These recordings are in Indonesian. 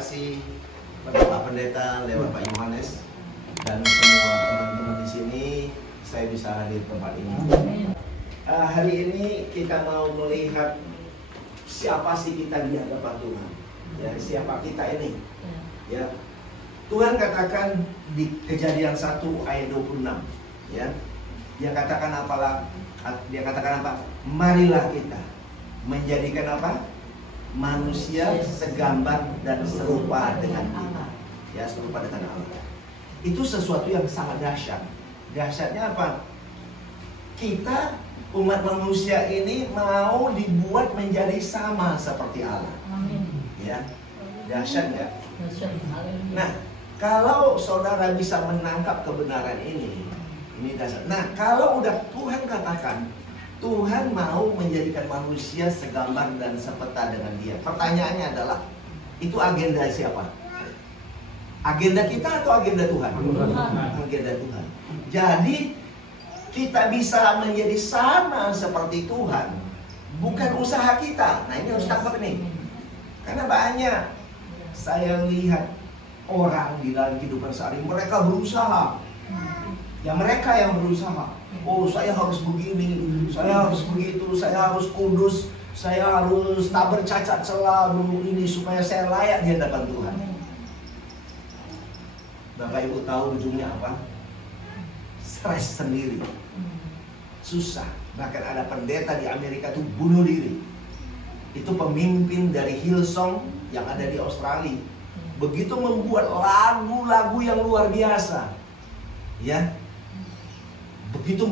kasih pada Pak Pendeta lewat Pak Yohanes dan semua teman-teman di sini, saya bisa hadir tempat ini. Hari ini kita mau melihat siapa sih kita di hadapan Tuhan. Ya, siapa kita ini? Ya. Tuhan katakan di Kejadian 1 ayat 26, ya. Dia katakan apalah? Dia katakan apa? Marilah kita menjadikan apa? Manusia segambar dan serupa dengan kita. Ya, serupa dengan Allah. Itu sesuatu yang sangat dahsyat. Dahsyatnya apa? Kita umat manusia ini mau dibuat menjadi sama seperti Allah. Ya, dahsyat nggak? Nah, kalau saudara bisa menangkap kebenaran ini dasar. Nah, kalau udah Tuhan katakan, Tuhan mau menjadikan manusia segambar dan sepeta dengan Dia. Pertanyaannya adalah, itu agenda siapa? Agenda kita atau agenda Tuhan? Agenda Tuhan. Jadi, kita bisa menjadi sama seperti Tuhan, bukan usaha kita. Nah, ini harus tangkap nih. Karena banyak saya lihat orang di dalam kehidupan sehari, mereka berusaha. Ya, mereka yang berusaha. Oh, saya harus begini, saya harus begitu, saya harus kudus, saya harus tak bercacat celah ini supaya saya layak di hadapan Tuhan. Bapak Ibu tahu ujungnya apa? Stres sendiri, susah. Bahkan ada pendeta di Amerika tuh bunuh diri. Itu pemimpin dari Hillsong yang ada di Australia. Begitu membuat lagu-lagu yang luar biasa, ya. Begitu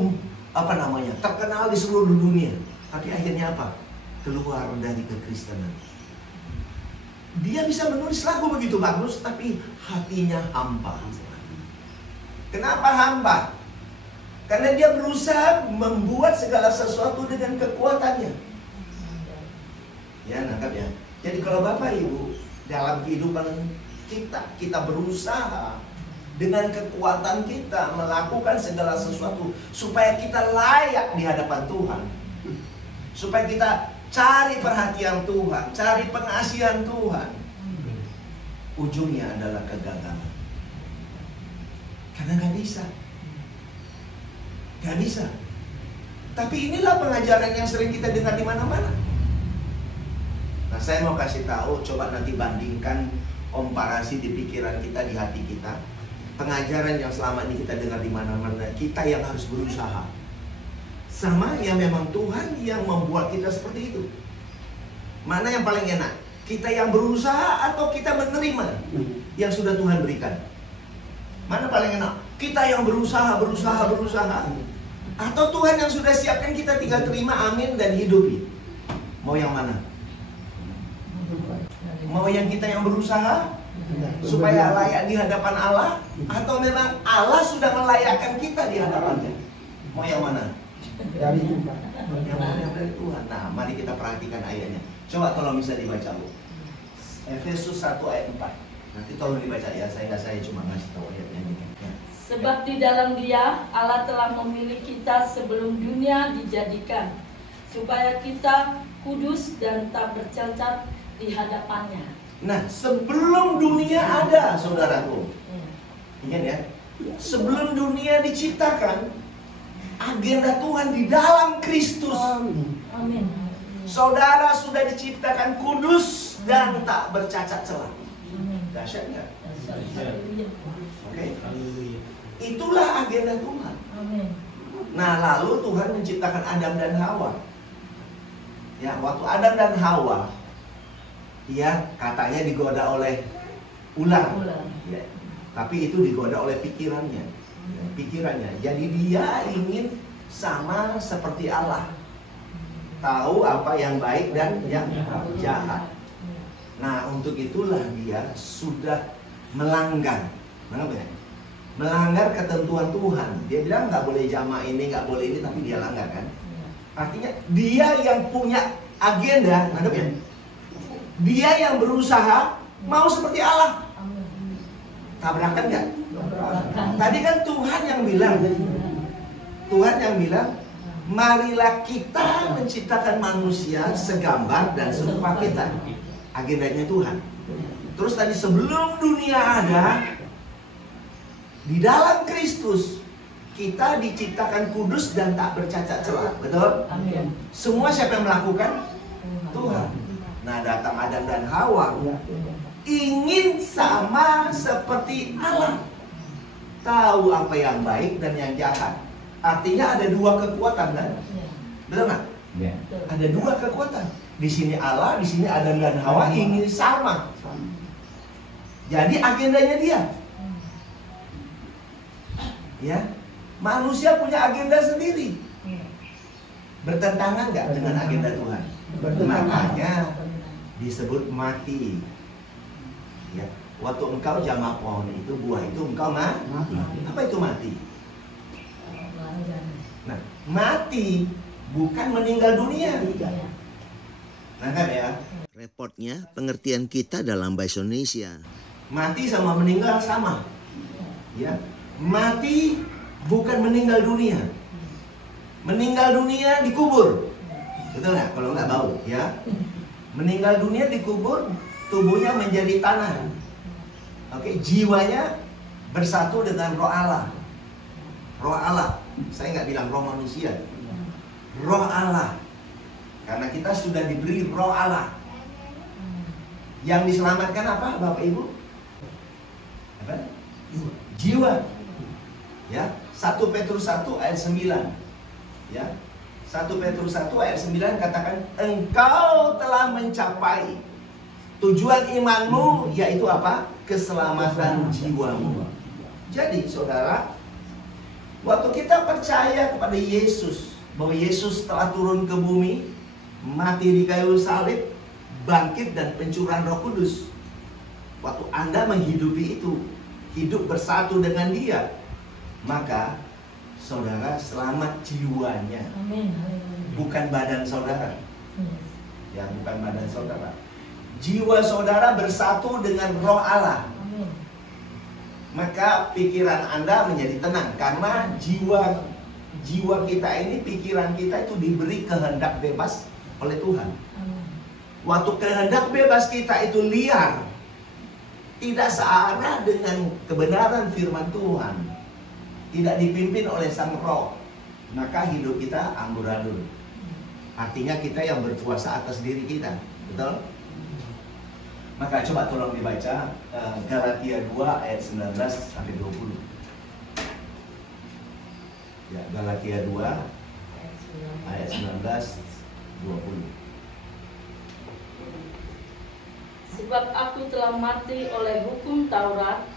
terkenal di seluruh dunia. Tapi akhirnya apa? Keluar dari kekristenan. Dia bisa menulis lagu begitu bagus, tapi hatinya hampa. Kenapa hampa? Karena dia berusaha membuat segala sesuatu dengan kekuatannya. Ya, nangkap ya. Jadi kalau Bapak Ibu dalam kehidupan kita berusaha dengan kekuatan kita melakukan segala sesuatu supaya kita layak di hadapan Tuhan, supaya kita cari perhatian Tuhan, cari pengasihan Tuhan, ujungnya adalah kegagalan. Karena nggak bisa. Tapi inilah pengajaran yang sering kita dengar di mana-mana. Nah, saya mau kasih tahu, coba nanti bandingkan, komparasi di pikiran kita, di hati kita. Pengajaran yang selama ini kita dengar di mana-mana, kita yang harus berusaha. Sama yang memang Tuhan yang membuat kita seperti itu. Mana yang paling enak? Kita yang berusaha atau kita menerima yang sudah Tuhan berikan? Mana paling enak? Kita yang berusaha. Atau Tuhan yang sudah siapkan, kita tinggal terima, amin, dan hidupi. Mau yang mana? Mau yang kita yang berusaha supaya layak di hadapan Allah, atau memang Allah sudah melayakkan kita di hadapannya? Mau yang mana? Dari Tuhan. Yang dari Tuhan. Nah, mari kita perhatikan ayatnya. Coba tolong bisa dibaca, Bu. Efesus 1 ayat 4. Nanti tolong dibaca ya, saya cuma ngasih tahu ayatnya ini. Ya. Sebab di dalam Dia Allah telah memilih kita sebelum dunia dijadikan, supaya kita kudus dan tak bercacat di hadapannya. Nah, sebelum dunia ada, saudaraku, ingat ya, sebelum dunia diciptakan, agenda Tuhan di dalam Kristus. Amin. Saudara sudah diciptakan kudus dan tak bercacat celah. Dahsyat nggak? Oke. Itulah agenda Tuhan. Amin. Nah, lalu Tuhan menciptakan Adam dan Hawa. Ya, waktu Adam dan Hawa, ya, katanya digoda oleh ular. Ya, tapi itu digoda oleh pikirannya. Jadi dia ingin sama seperti Allah, tahu apa yang baik dan yang jahat. Nah, untuk itulah dia sudah melanggar ketentuan Tuhan. Dia bilang nggak boleh jamaah ini, nggak boleh ini, tapi dia langgar kan. Artinya dia yang punya agenda, dia yang berusaha mau seperti Allah. Tabrakan nggak? Tadi kan Tuhan yang bilang, marilah kita menciptakan manusia segambar dan serupa kita. Agendanya Tuhan. Terus tadi sebelum dunia ada, di dalam Kristus kita diciptakan kudus dan tak bercacat celah. Betul? Amin. Semua siapa yang melakukan? Tuhan. Nah, datang Adam dan Hawa ingin sama seperti Allah, tahu apa yang baik dan yang jahat. Artinya ada dua kekuatan, kan? Betul nggak? Ya. Ada dua kekuatan. Di sini Allah, di sini Adam dan Hawa ingin sama. Jadi agendanya dia. Ya, manusia punya agenda sendiri. Bertentangan nggak dengan agenda Tuhan? Makanya disebut mati. Ya, waktu engkau jamah pohon itu, buah itu engkau mati. Apa itu mati? Nah, mati bukan meninggal dunia. Nah kan ya, repotnya pengertian kita dalam bahasa Indonesia. Mati sama meninggal sama. Ya, mati bukan meninggal dunia. Meninggal dunia dikubur. Betul nggak? Kalau nggak bau, ya. Meninggal dunia dikubur, tubuhnya menjadi tanah. Oke, jiwanya bersatu dengan roh Allah. Roh Allah. Saya nggak bilang roh manusia. Roh Allah. Karena kita sudah diberi roh Allah. Yang diselamatkan apa, Bapak Ibu? Apa? Jiwa. Ya, 1 Petrus 1 ayat 9. Ya. 1 Petrus 1 ayat 9 katakan, engkau telah mencapai tujuan imanmu, yaitu apa? Keselamatan jiwamu. Jadi saudara, waktu kita percaya kepada Yesus, bahwa Yesus telah turun ke bumi, mati di kayu salib, bangkit dan pencurahan Roh Kudus. Waktu Anda menghidupi itu, hidup bersatu dengan Dia, maka saudara selamat jiwanya. Amin. Bukan badan saudara. Ya, bukan badan saudara. Jiwa saudara bersatu dengan roh Allah. Amin. Maka pikiran Anda menjadi tenang. Karena jiwa kita ini, pikiran kita itu diberi kehendak bebas oleh Tuhan. Amin. Waktu kehendak bebas kita itu liar, tidak searah dengan kebenaran firman Tuhan, tidak dipimpin oleh Sang Roh, maka hidup kita amburadul. Artinya kita yang berkuasa atas diri kita. Betul? Maka coba tolong dibaca Galatia 2 ayat 19 sampai 20. Ya, Galatia 2 ayat 19 20. Sebab aku telah mati oleh hukum Taurat,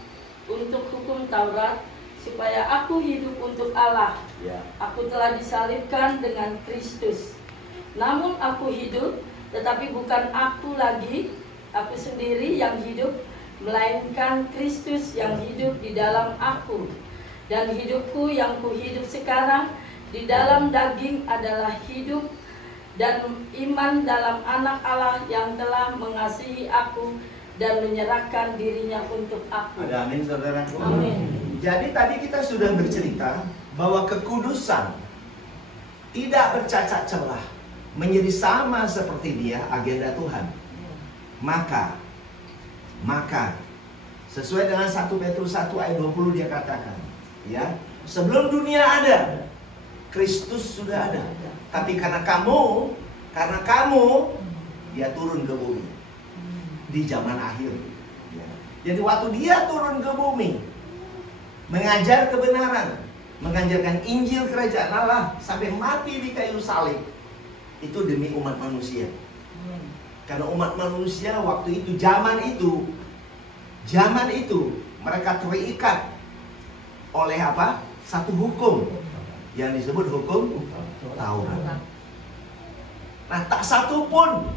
untuk hukum Taurat, supaya aku hidup untuk Allah. Ya. Aku telah disalibkan dengan Kristus. Namun aku hidup, tetapi bukan aku lagi, aku sendiri yang hidup, melainkan Kristus yang hidup di dalam aku. Dan hidupku yang kuhidup sekarang di dalam daging adalah hidup dan iman dalam anak Allah yang telah mengasihi aku dan menyerahkan dirinya untuk aku. Ada amin, saudaraku. Amin. Jadi tadi kita sudah bercerita bahwa kekudusan tidak bercacat celah, menjadi sama seperti Dia, agenda Tuhan. Maka sesuai dengan 1 Petrus 1 ayat 20 dia katakan, ya, sebelum dunia ada, Kristus sudah ada. Tapi karena kamu, Dia turun ke bumi di zaman akhir. Ya. Jadi waktu Dia turun ke bumi, mengajar kebenaran, mengajarkan Injil Kerajaan Allah sampai mati di kayu salib, itu demi umat manusia. Karena umat manusia waktu itu, zaman itu mereka terikat oleh apa? Satu hukum yang disebut hukum Taurat. Nah, tak satu pun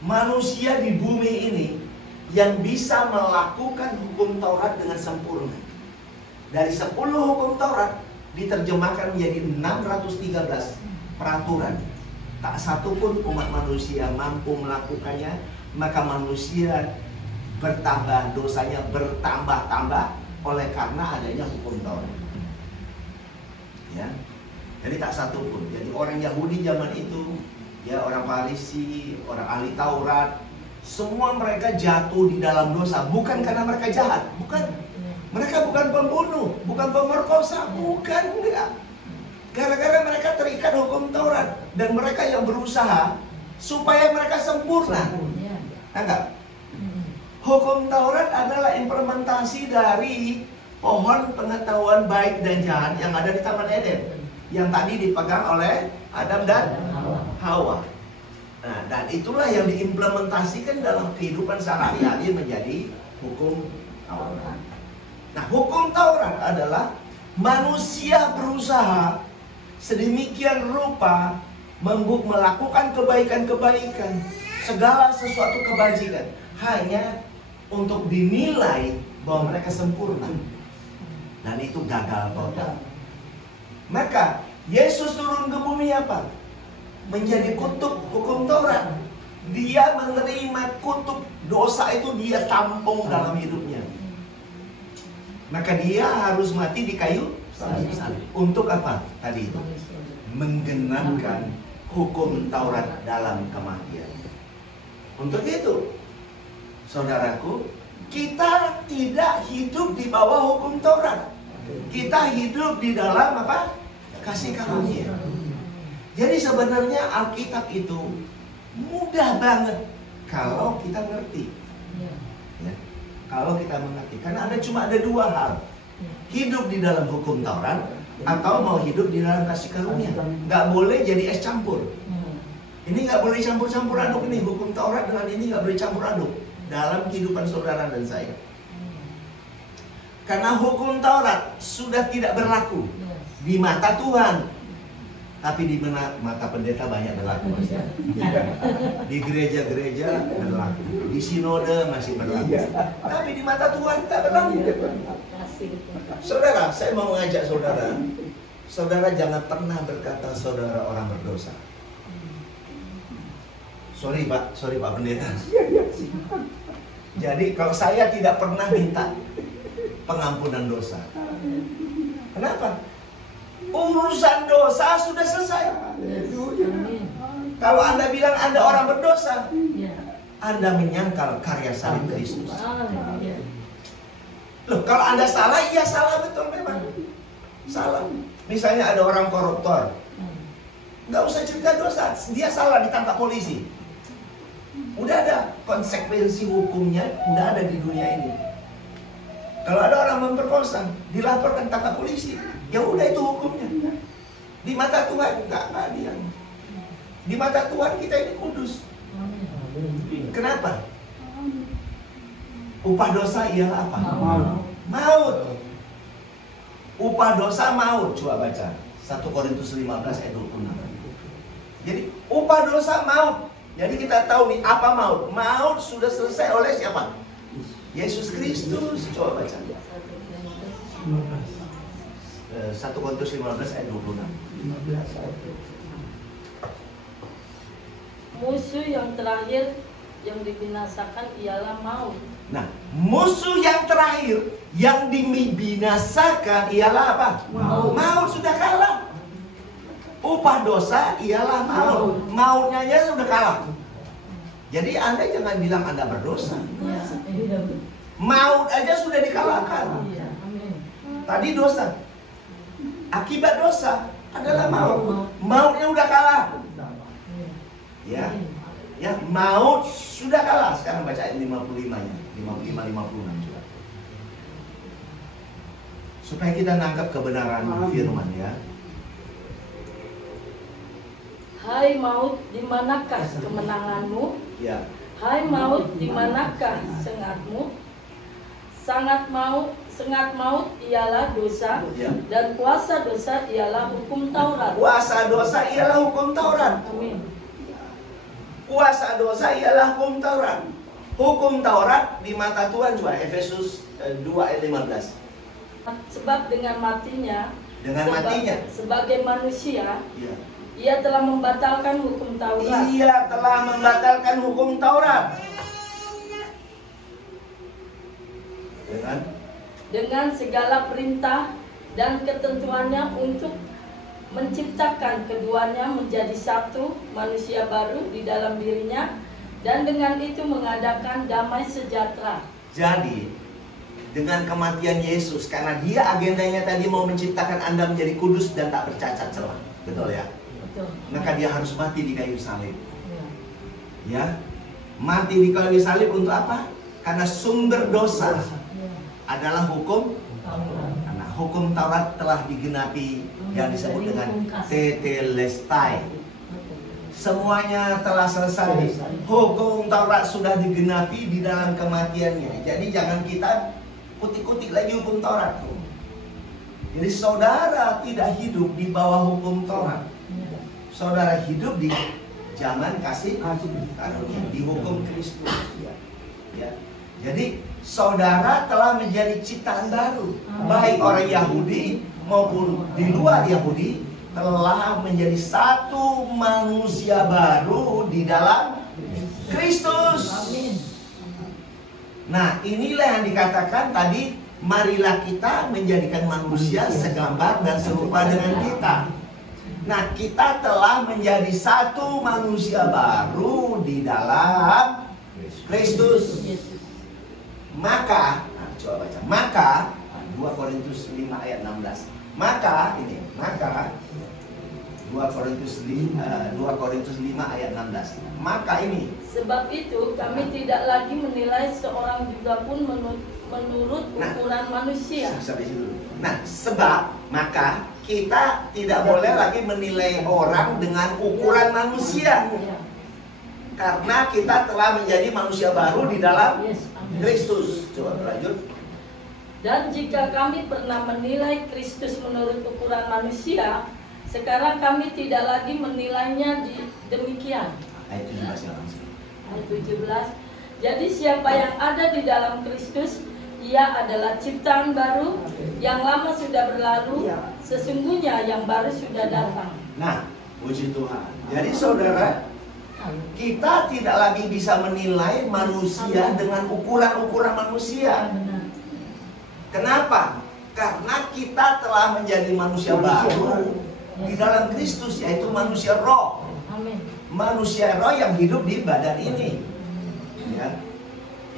manusia di bumi ini yang bisa melakukan hukum Taurat dengan sempurna. Dari 10 hukum Taurat diterjemahkan menjadi 613 peraturan. Tak satu pun umat manusia mampu melakukannya, maka manusia bertambah, dosanya bertambah-tambah oleh karena adanya hukum Taurat. Ya. Jadi tak satu pun. Jadi orang Yahudi zaman itu, ya, orang Farisi, orang ahli Taurat, Semua mereka jatuh di dalam dosa, bukan karena mereka jahat, bukan. Mereka bukan pembunuh, bukan pemerkosa, bukan, enggak. Gara-gara mereka terikat hukum Taurat, dan mereka yang berusaha supaya mereka sempurna. Enggak. Hukum Taurat adalah implementasi dari pohon pengetahuan baik dan jahat yang ada di Taman Eden, yang tadi dipegang oleh Adam dan Hawa. Nah, dan itulah yang diimplementasikan dalam kehidupan sehari-hari menjadi hukum Taurat. Nah, hukum Taurat adalah manusia berusaha sedemikian rupa melakukan kebaikan-kebaikan, segala sesuatu kebajikan, hanya untuk dinilai bahwa mereka sempurna. Dan itu gagal total. Maka Yesus turun ke bumi apa? Menjadi kutub hukum Taurat. Dia menerima kutub dosa itu, dia tampung dalam hidupnya. Maka dia harus mati di kayu salib. Untuk apa? Tadi itu menggenapkan hukum Taurat dalam kematian. Untuk itu, saudaraku, kita tidak hidup di bawah hukum Taurat. Kita hidup di dalam apa? Kasih karunia. Jadi sebenarnya Alkitab itu mudah banget kalau kita ngerti. Ya. Kalau kita mengerti, karena ada dua hal: hidup di dalam hukum Taurat atau mau hidup di dalam kasih karunia. Nggak boleh jadi es campur. Ini nggak boleh campur-campur aduk, ini hukum Taurat dengan ini nggak boleh campur aduk dalam kehidupan saudara dan saya. Karena hukum Taurat sudah tidak berlaku di mata Tuhan, tapi di mata pendeta banyak berlaku. Di gereja-gereja berlaku, di sinode masih berlaku, tapi di mata Tuhan tidak berlaku. Saudara, saya mau mengajak saudara jangan pernah berkata saudara orang berdosa. Sorry Pak Pendeta. Jadi kalau saya tidak pernah minta pengampunan dosa. Kenapa? Urusan dosa sudah selesai. Kalau Anda bilang Anda orang berdosa, Anda menyangkal karya salib Kristus. Loh, kalau Anda salah, iya salah betul memang. Salah. Misalnya ada orang koruptor, nggak usah cerita dosa, dia salah ditangkap polisi. Udah ada konsekuensi hukumnya, udah ada di dunia ini. Kalau ada orang memperkosa, dilaporkan tangkap polisi, ya udah itu hukumnya. Di mata Tuhan nggak adil. Di mata Tuhan kita ini kudus. Kenapa? Upah dosa ialah apa? Maut. Upah dosa maut. Coba baca 1 Korintus 15 ayat 26. Jadi upah dosa maut. Jadi kita tahu nih apa maut. Maut sudah selesai oleh siapa? Yesus Kristus. Coba baca 1 Korintus 15 ayat 26. Musuh yang terakhir yang dibinasakan ialah maut. Nah, musuh yang terakhir yang dibinasakan ialah apa? Maut sudah kalah. Upah dosa ialah maut. Mautnya aja sudah kalah. Jadi Anda jangan bilang Anda berdosa. Maut aja sudah dikalahkan. Tadi dosa. Akibat dosa adalah maut. Mautnya udah kalah. Ya. Ya, maut sudah kalah. Sekarang baca ayat 55-nya. 55-56 juga. Supaya kita nangkap kebenaran firman ya. Hai maut, di manakah kemenanganmu? Ya. Hai maut, di manakah sengatmu? Sengat maut ialah dosa, Ya. dan kuasa dosa ialah hukum Taurat. Kuasa dosa ialah hukum Taurat. Amin. Kuasa dosa ialah hukum Taurat. Hukum Taurat di mata Tuhan juga Efesus 2 ayat 15. Sebab dengan matinya, sebagai manusia, Ya. ia telah membatalkan hukum Taurat. Ia telah membatalkan hukum Taurat. Dengan segala perintah dan ketentuannya untuk menciptakan keduanya menjadi satu manusia baru di dalam dirinya, dan dengan itu mengadakan damai sejahtera. Jadi dengan kematian Yesus, karena dia agendanya tadi mau menciptakan Anda menjadi kudus dan tak bercacat celah, betul ya? Betul. Maka dia harus mati di kayu salib. Ya. Ya, mati di kayu salib untuk apa? Karena sumber dosa Ya. adalah hukum. Taurat. Karena hukum Taurat telah digenapi yang disebut dengan tetelestai. Semuanya telah selesai. Hukum Taurat sudah digenapi di dalam kematiannya. Jadi jangan kita kutik-kutik lagi hukum Taurat. Jadi saudara tidak hidup di bawah hukum Taurat. Saudara hidup di zaman kasih karunia, di hukum Kristus. Ya. Jadi saudara telah menjadi ciptaan baru. Baik orang Yahudi maupun di luar Yahudi telah menjadi satu manusia baru di dalam Kristus. Amin. Nah, inilah yang dikatakan tadi, marilah kita menjadikan manusia segambar dan serupa dengan kita. Nah, kita telah menjadi satu manusia baru di dalam Kristus. Yesus. Maka, nah, coba baca. Maka 2 Korintus 5 ayat 16. Maka 2 Korintus 5 ayat 16. Maka ini, Sebab itu kami tidak lagi menilai seorang juga pun menurut ukuran manusia. sampai situ dulu. Nah, sebab maka kita tidak boleh lagi menilai orang dengan ukuran manusia. Ya. Karena kita telah menjadi manusia baru di dalam Yes, amin. Kristus. Coba berlanjut. Dan jika kami pernah menilai Kristus menurut ukuran manusia, sekarang kami tidak lagi menilainya demikian. Ayat 17 yang langsung. Ayat 17. Jadi siapa yang ada di dalam Kristus, ia adalah ciptaan baru, yang lama sudah berlalu, sesungguhnya yang baru sudah datang. Nah, puji Tuhan. Jadi saudara, kita tidak lagi bisa menilai manusia dengan ukuran-ukuran manusia. Kenapa? Karena kita telah menjadi manusia baru di dalam Kristus, yaitu manusia roh. Amin. Manusia roh yang hidup di badan ini. Ya.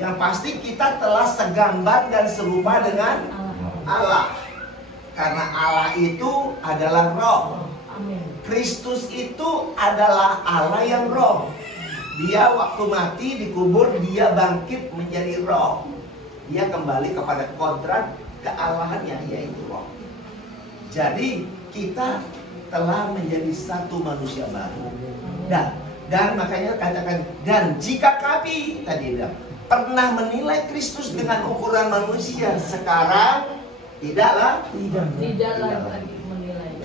Yang pasti kita telah segambar dan serupa dengan Allah. Karena Allah itu adalah roh. Amin. Kristus itu adalah Allah yang roh. Dia waktu mati dikubur, dia bangkit menjadi roh. Dia kembali kepada kodrat kealahannya, yaitu roh. Jadi kita telah menjadi satu manusia baru. Dan makanya katakan, dan jika kami tadi bilang pernah menilai Kristus dengan ukuran manusia, sekarang tidak lagi menilai.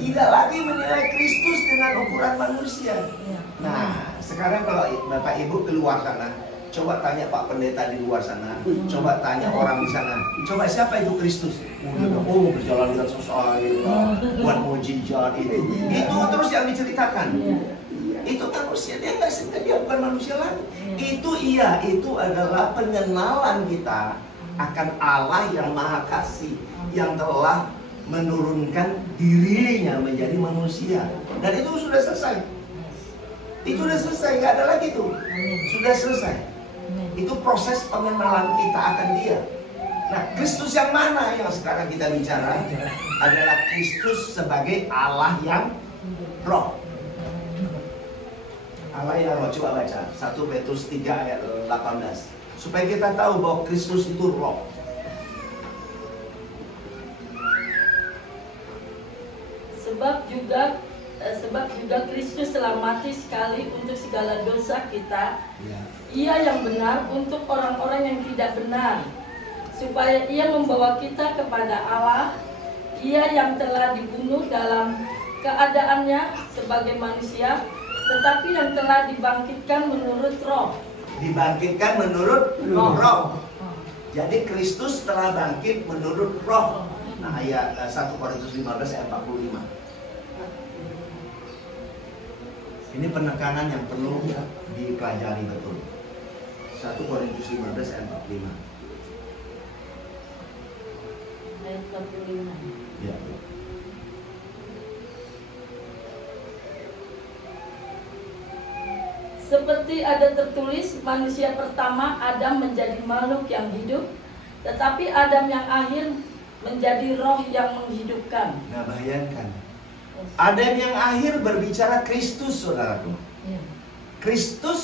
Tidak lagi menilai Kristus dengan ukuran manusia. Ya. Nah, sekarang kalau Bapak Ibu keluar sana, coba tanya Pak Pendeta di luar sana, coba tanya orang di sana, coba siapa itu Kristus? Oh, berjalan dengan sesuai, buat mujizat itu terus yang diceritakan. Itu manusia, dia bukan manusia lagi. Itu adalah pengenalan kita akan Allah yang Maha Kasih, yang telah menurunkan dirinya menjadi manusia. Dan itu sudah selesai. Itu sudah selesai, nggak ada lagi tuh. Sudah selesai. Itu proses pengenalan kita akan dia. Nah, Kristus yang mana yang sekarang kita bicara? Adalah Kristus sebagai Allah yang roh. Allah yang roh. Coba baca 1 Petrus 3 ayat 18. Supaya kita tahu bahwa Kristus itu roh. Sebab juga Kristus telah mati sekali untuk segala dosa kita. Ya. Ia yang benar untuk orang-orang yang tidak benar, supaya ia membawa kita kepada Allah. Ia yang telah dibunuh dalam keadaannya sebagai manusia, tetapi yang telah dibangkitkan menurut roh. Dibangkitkan menurut roh. Jadi Kristus telah bangkit menurut roh. Nah, ayat 1 Korintus 15 ayat 45. Ini penekanan yang perlu dipelajari betul. 1 Korintus 15 ayat 45. Ayat 45. Ya. Seperti ada tertulis, manusia pertama Adam menjadi makhluk yang hidup, tetapi Adam yang akhir menjadi roh yang menghidupkan. Nah, bayangkan. Adam yang akhir berbicara Kristus, saudaraku. Kristus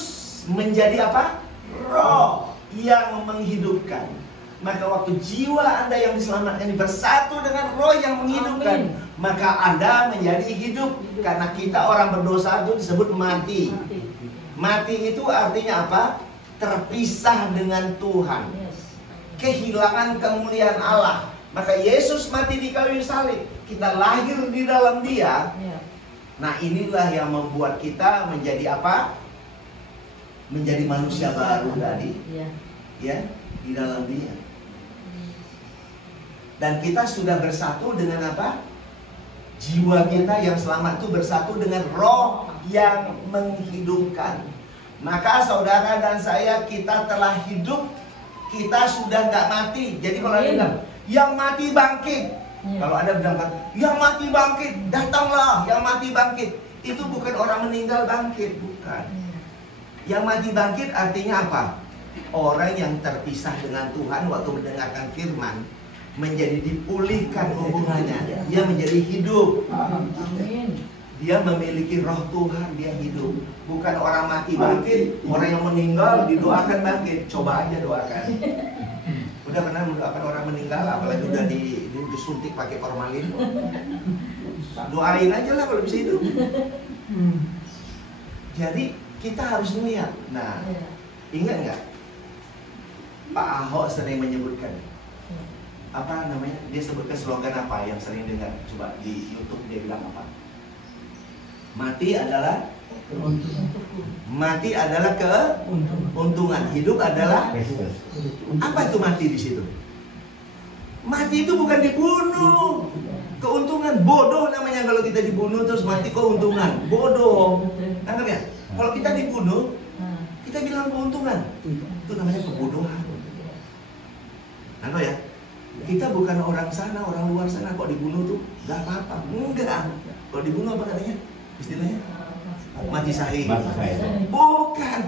menjadi apa? Roh yang menghidupkan. Maka waktu jiwa Anda yang diselamatkan bersatu dengan roh yang menghidupkan, maka Anda menjadi hidup. Karena kita orang berdosa itu disebut mati. Mati itu artinya apa? Terpisah dengan Tuhan. Kehilangan kemuliaan Allah. Maka Yesus mati di kayu salib. Kita lahir di dalam Dia. Nah, inilah yang membuat kita menjadi apa? Menjadi manusia baru tadi. Ya, di dalam Dia. Dan kita sudah bersatu dengan apa? Jiwa kita yang selamat itu bersatu dengan roh yang menghidupkan. Maka saudara dan saya, kita telah hidup. Kita sudah nggak mati. Jadi kalau ada bilang, yang mati bangkit. Kalau ada bilang, yang mati bangkit, datanglah yang mati bangkit. Itu bukan orang meninggal bangkit, bukan. Yang mati bangkit artinya apa? Orang yang terpisah dengan Tuhan waktu mendengarkan firman menjadi dipulihkan hubungannya. Dia menjadi hidup. Dia memiliki roh Tuhan, dia hidup. Bukan orang mati bangkit, orang yang meninggal didoakan bangkit. Coba aja doakan. Udah pernah mendoakan orang meninggal, apalagi udah disuntik pakai formalin? Doain aja lah kalau bisa hidup. Jadi kita harus melihat. Nah, ingat nggak? Pak Ahok sering menyebutkan apa namanya? Dia sebutkan slogan apa yang sering dengar? Coba di YouTube dia bilang apa? Mati adalah keuntungan, hidup adalah apa itu mati di situ? Mati itu bukan dibunuh, keuntungan. Bodoh namanya kalau kita dibunuh terus mati keuntungan, bodoh. Ngerti ya? Kalau kita dibunuh, kita bilang keuntungan, itu namanya kebodohan. Ngerti ya? Kita bukan orang sana, orang luar sana kok dibunuh tuh gak apa-apa. Enggak. Kalau dibunuh apa katanya? Istilahnya mati sahih. Bukan.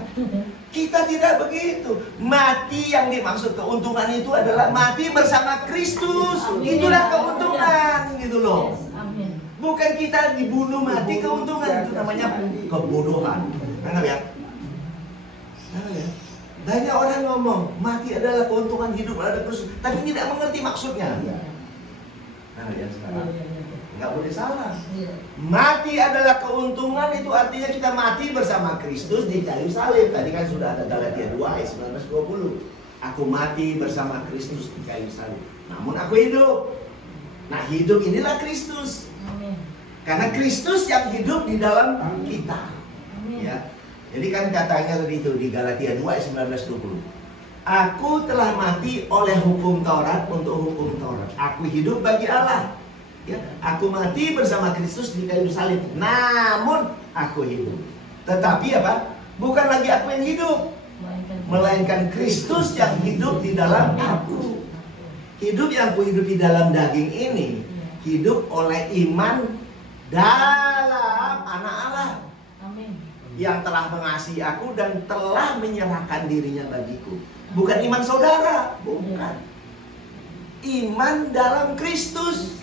Kita tidak begitu. Mati yang dimaksud keuntungan itu adalah mati bersama Kristus. Itulah keuntungan gitu loh. Bukan kita dibunuh mati keuntungan. Itu namanya kebodohan. Nangkap ya? Nangkap ya? Banyak orang ngomong mati adalah keuntungan, hidup adalah Kristus, tapi tidak mengerti maksudnya. Nah, ya sekarang nggak boleh salah. Mati adalah keuntungan itu artinya kita mati bersama Kristus di kayu salib. Tadi kan sudah ada Galatia 2 ayat 19-20. Aku mati bersama Kristus di kayu salib. Namun aku hidup. Nah, hidup inilah Kristus. Karena Kristus yang hidup di dalam kita. Ya. Jadi kan katanya tadi itu di Galatia 2 ayat 19-20. Aku telah mati oleh hukum Taurat untuk hukum Taurat. Aku hidup bagi Allah. Ya, aku mati bersama Kristus di kayu salib. Namun aku hidup. Tetapi apa? Bukan lagi aku yang hidup, melainkan Kristus yang hidup di dalam aku. Hidup yang aku hidup di dalam daging ini hidup oleh iman dalam Anak Allah. Yang telah mengasihi aku dan telah menyerahkan dirinya bagiku. Bukan iman saudara, bukan. Iman dalam Kristus.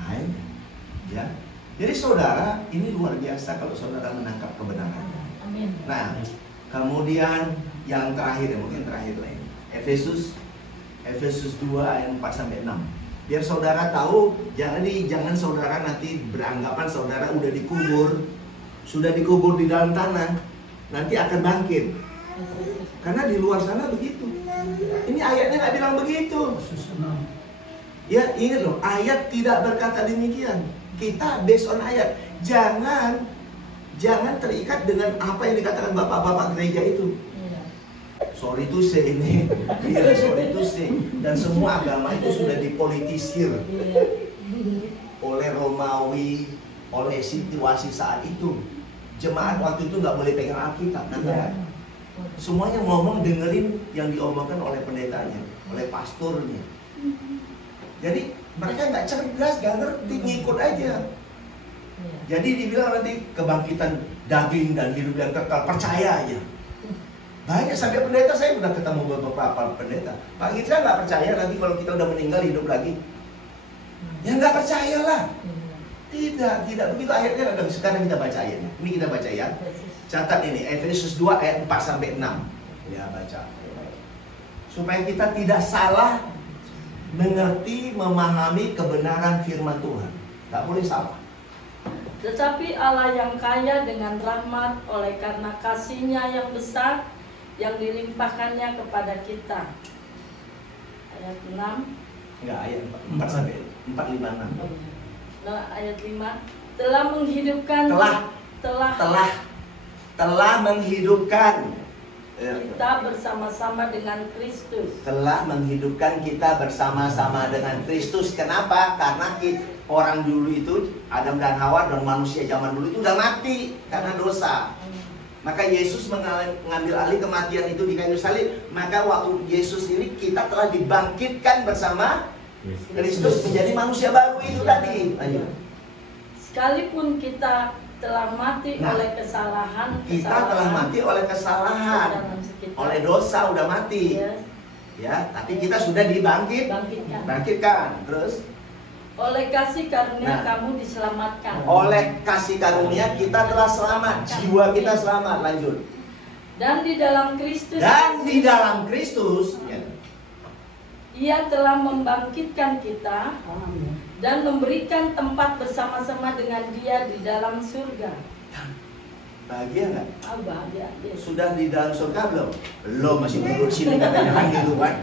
Nah, ya. Jadi saudara, ini luar biasa kalau saudara menangkap kebenaran. Nah, kemudian yang terakhir, mungkin terakhir lain. Efesus 2 ayat 4-6. Biar saudara tahu, jangan saudara nanti beranggapan saudara udah dikubur. Sudah dikubur di dalam tanah, nanti akan bangkit. Karena di luar sana begitu. Ini ayatnya nggak bilang begitu. Ya, ingat loh, ayat tidak berkata demikian. Kita based on ayat. Jangan terikat dengan apa yang dikatakan bapak-bapak gereja itu. Sorry to say ini, sorry to say. Dan semua agama itu sudah dipolitisir oleh Romawi, oleh situasi saat itu. Jemaat waktu itu nggak boleh pegang Alkitab, semuanya ngomong dengerin yang diomongkan oleh pendetanya, oleh pastornya. Jadi mereka nggak cerdas, nggak ngerti, ngikut aja. Jadi dibilang nanti kebangkitan daging dan hidup yang kekal, percaya aja. Banyak sampai pendeta, saya udah ketemu beberapa pendeta. Pak Gitra nggak percaya nanti kalau kita udah meninggal hidup lagi. Ya nggak percayalah. Tidak begitu akhirnya. Sekarang kita baca ayatnya. Ini kita baca ya. Catat ini Efesus 2 ayat 4 sampai 6. Ya baca. Supaya kita tidak salah mengerti, memahami kebenaran firman Tuhan. Tak boleh salah. Tetapi Allah yang kaya dengan rahmat oleh karena kasih-Nya yang besar yang dilimpahkannya kepada kita. Ayat 6. Enggak, ayat 4 sampai 4, 5, 6. Nah, ayat 5. Telah menghidupkan telah menghidupkan kita bersama-sama dengan Kristus. Telah menghidupkan kita bersama-sama dengan Kristus. Kenapa? Karena orang dulu itu, Adam dan Hawa dan manusia zaman dulu itu udah mati karena dosa. Maka Yesus mengambil alih kematian itu di kayu salib. Maka waktu Yesus ini kita telah dibangkitkan bersama Kristus menjadi manusia baru itu tadi. Ayo. Sekalipun kita telah mati oleh kesalahan. Kita telah mati oleh kesalahan, oleh dosa udah mati. Ya, tapi kita sudah dibangkitkan. Terus oleh kasih karunia kamu diselamatkan. Oleh kasih karunia kita telah selamat, jiwa kita selamat. Lanjut. Dan di dalam Kristus. Ya. Ia telah membangkitkan kita dan memberikan tempat bersama-sama dengan Dia di dalam surga. Bahagia nggak? Oh, bahagia. Sudah di dalam surga belum? Belum, masih duduk sini katanya kan gitu kan.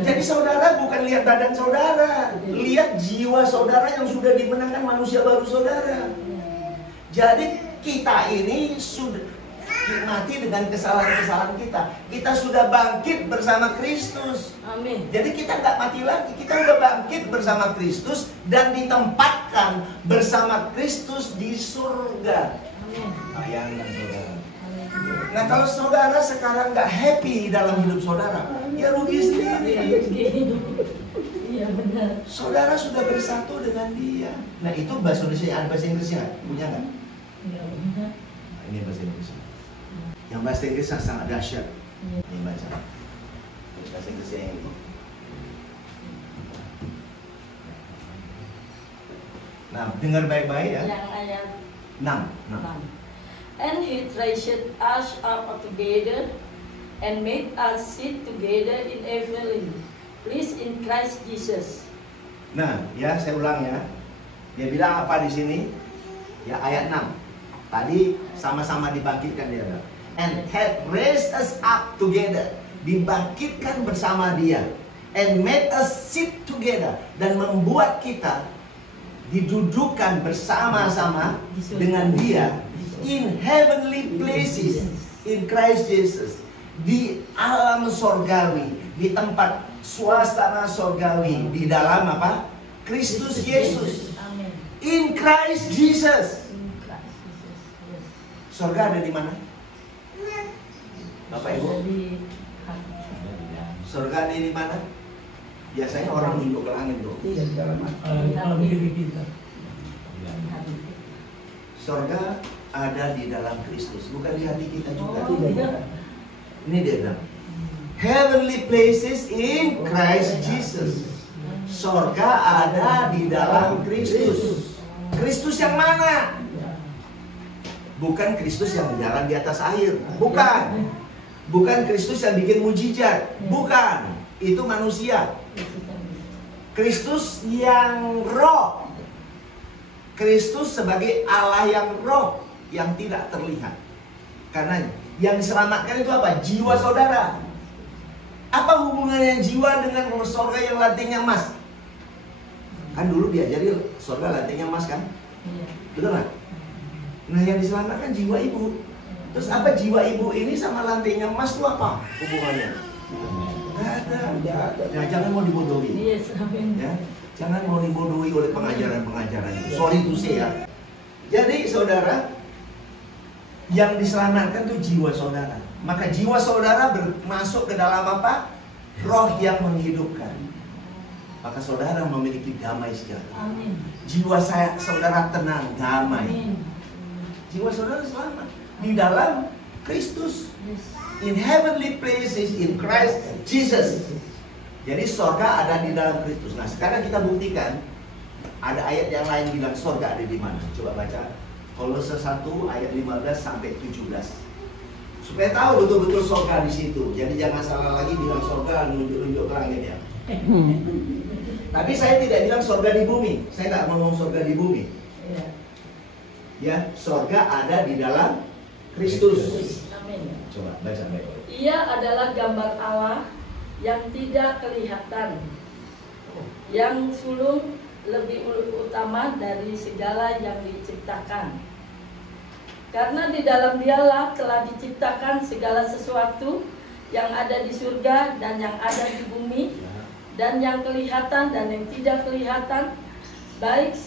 Jadi saudara bukan lihat badan saudara, lihat jiwa saudara yang sudah dimenangkan manusia baru saudara. Jadi kita ini sudah mati dengan kesalahan-kesalahan kita. Kita sudah bangkit bersama Kristus. Amin. Jadi kita nggak mati lagi. Kita sudah bangkit bersama Kristus dan ditempatkan bersama Kristus di surga. Amin. Bayangkan saudara. Nah kalau saudara sekarang nggak happy dalam hidup saudara, ya rugi sendiri. Iya benar. Saudara sudah bersatu dengan Dia. Nah itu bahasa Indonesia, bahasa Inggrisnya punya nggak? Iya benar. Nah, ini bahasa Inggrisnya. Yang bahasa Inggrisnya sangat dahsyat. Ini baca. Bahasa Inggrisnya yang ini. Nah, dengar baik-baik ya. Yang ayat 6. And He raised us up together and made us sit together in heavenly place in Christ Jesus. Nah, ya saya ulang ya. Dia bilang apa di sini? Ya ayat 6. Tadi sama-sama dibangkitkan dia. And had raised us up together, dibangkitkan bersama Dia, and made us sit together, dan membuat kita didudukan bersama-sama dengan Dia in heavenly places in Christ Jesus, di alam sorgawi, di tempat suasana sorgawi, di dalam apa? Kristus Yesus. In Christ Jesus. Sorga ada di mana? Bapak Ibu? Surga ada di mana? Biasanya orang nunduk ke langit loh. Dalam diri kita. Surga ada di dalam Kristus, bukan di hati kita juga. Ini dia bilang, heavenly places in Christ Jesus. Surga ada di dalam Kristus. Kristus yang mana? Bukan Kristus yang jalan di atas air, bukan. Bukan Kristus yang bikin mujizat, bukan. Itu manusia. Kristus yang roh. Kristus sebagai Allah yang roh, yang tidak terlihat. Karena yang diselamatkan itu apa? Jiwa saudara. Apa hubungannya jiwa dengan surga yang lantainya emas? Kan dulu diajari surga lantainya emas kan? Betul kan? Nah yang diselamatkan jiwa ibu. Terus apa jiwa ibu ini sama lantainya emas itu apa hubungannya? Nggak ada. Ya, jangan mau dibodohi. Ya, jangan mau dibodohi oleh pengajaran-pengajaran itu. Sorry to say ya. Jadi saudara, yang diselamatkan itu jiwa saudara. Maka jiwa saudara masuk ke dalam apa? Roh yang menghidupkan. maka saudara memiliki damai sejahtera. Amin. Jiwa saudara tenang, damai. Amin. Jiwa saudara selamat di dalam Kristus. Yes. In heavenly places in Christ Jesus. Jadi sorga ada di dalam Kristus. Nah sekarang kita buktikan. Ada ayat yang lain bilang sorga ada di mana. Coba baca Kolose 1 ayat 15 sampai 17. Supaya tahu betul-betul sorga di situ. Jadi jangan salah lagi bilang sorga nunjuk-nunjuk ke langit ya. Tapi saya tidak bilang sorga di bumi. Saya tidak ngomong sorga di bumi. Ya, sorga ada di dalam Kristus. Amin. Coba baca baik. Ia adalah gambar Allah yang tidak kelihatan, yang sulung lebih utama dari segala yang diciptakan. Karena di dalam Dialah telah diciptakan segala sesuatu yang ada di surga dan yang ada di bumi, dan yang kelihatan dan yang tidak kelihatan, baik